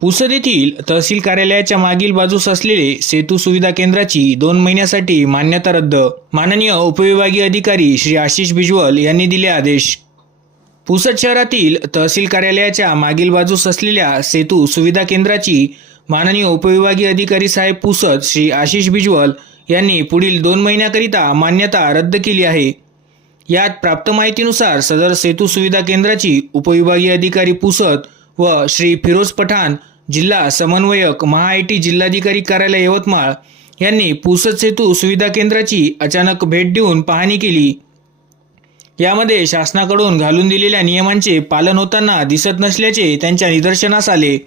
पुसद येथील तहसील कार्यालयाच्या मागील बाजूस असलेले सेतू सुविधा केंद्राची दोन महिन्यासाठी मान्यता रद्द. माननीय उपविभागीय अधिकारी श्री आशिष बिजवल यांनी दिले आदेश. पुसद शहरातील तहसील कार्यालयाच्या मागील बाजूस असलेल्या सेतू सुविधा केंद्राची माननीय उपविभागीय अधिकारी साहेब पुसद श्री आशिष बिजवल यांनी पुढील दोन महिन्याकरिता मान्यता रद्द केली आहे. यात प्राप्त माहितीनुसार सदर सेतू सुविधा केंद्राची उपविभागीय अधिकारी पुसद व श्री फिरोज पठाण जिल्हा समन्वयक महाआयटी जिल्हाधिकारी कार्यालय यवतमाळ यांनी पुसद सेतू सुविधा केंद्राची अचानक भेट देऊन पाहणी केली. यामध्ये शासनाकडून घालून दिलेल्या नियमांचे पालन होताना दिसत नसल्याचे त्यांच्या निदर्शनास आले.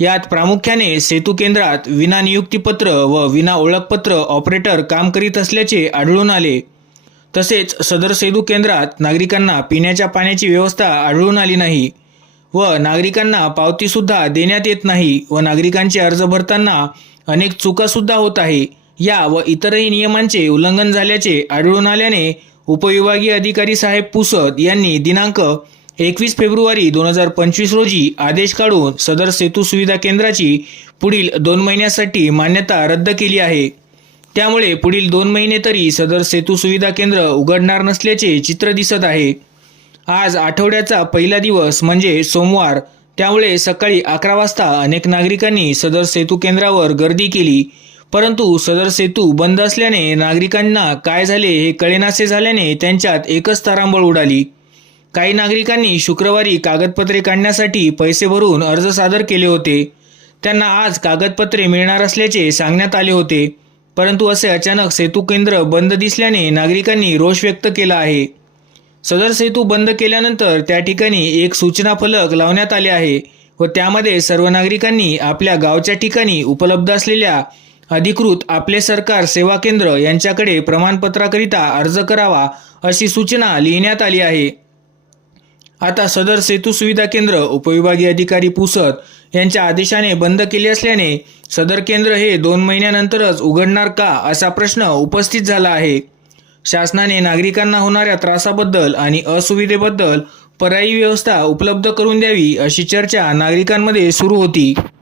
यात प्रामुख्याने सेतू केंद्रात विना नियुक्तीपत्र व विना ओळखपत्र ऑपरेटर काम करीत असल्याचे आढळून आले. तसेच सदर सेतू केंद्रात नागरिकांना पिण्याच्या पाण्याची व्यवस्था आढळून आली नाही. व नागरिकांना पावतीसुद्धा देण्यात येत नाही व नागरिकांचे अर्ज भरताना अनेक चुकासुद्धा होत आहे. या व इतरही नियमांचे उल्लंघन झाल्याचे आढळून आल्याने उपविभागीय अधिकारी साहेब पुसद यांनी दिनांक एकवीस फेब्रुवारी दोन हजार पंचवीस रोजी आदेश काढून सदर सेतू सुविधा केंद्राची पुढील दोन महिन्यासाठी मान्यता रद्द केली आहे. त्यामुळे पुढील दोन महिने तरी सदर सेतू सुविधा केंद्र उघडणार नसल्याचे चित्र दिसत आहे. आज आठवड्याचा पहिला दिवस म्हणजे सोमवार. त्यामुळे सकाळी अकरा वाजता अनेक नागरिकांनी सदर सेतू केंद्रावर गर्दी केली. परंतु सदर सेतू बंद असल्याने नागरिकांना काय झाले हे कळेनासे झाल्याने त्यांच्यात एकच तारांबळ उडाली. काही नागरिकांनी शुक्रवारी कागदपत्रे काढण्यासाठी पैसे भरून अर्ज सादर केले होते. त्यांना आज कागदपत्रे मिळणार असल्याचे सांगण्यात आले होते. परंतु असे अचानक सेतू केंद्र बंद दिसल्याने नागरिकांनी रोष व्यक्त केला आहे. सदर सेतू बंद केल्यानंतर त्या ठिकाणी एक सूचना फलक लावण्यात आले आहे व त्यामध्ये सर्व नागरिकांनी आपल्या गावच्या ठिकाणी उपलब्ध असलेल्या अधिकृत आपले सरकार सेवा केंद्र यांच्याकडे प्रमाणपत्राकरिता अर्ज करावा अशी सूचना लिहिण्यात आली आहे. आता सदर सेतू सुविधा केंद्र उपविभागीय अधिकारी पुसद यांच्या आदेशाने बंद केले असल्याने सदर केंद्र हे दोन महिन्यानंतरच उघडणार का असा प्रश्न उपस्थित झाला आहे. शासनाने नागरिकांना होणाऱ्या त्रासाबद्दल आणि असुविधेबद्दल पर्यायी व्यवस्था उपलब्ध करून द्यावी अशी चर्चा नागरिकांमध्ये सुरू होती.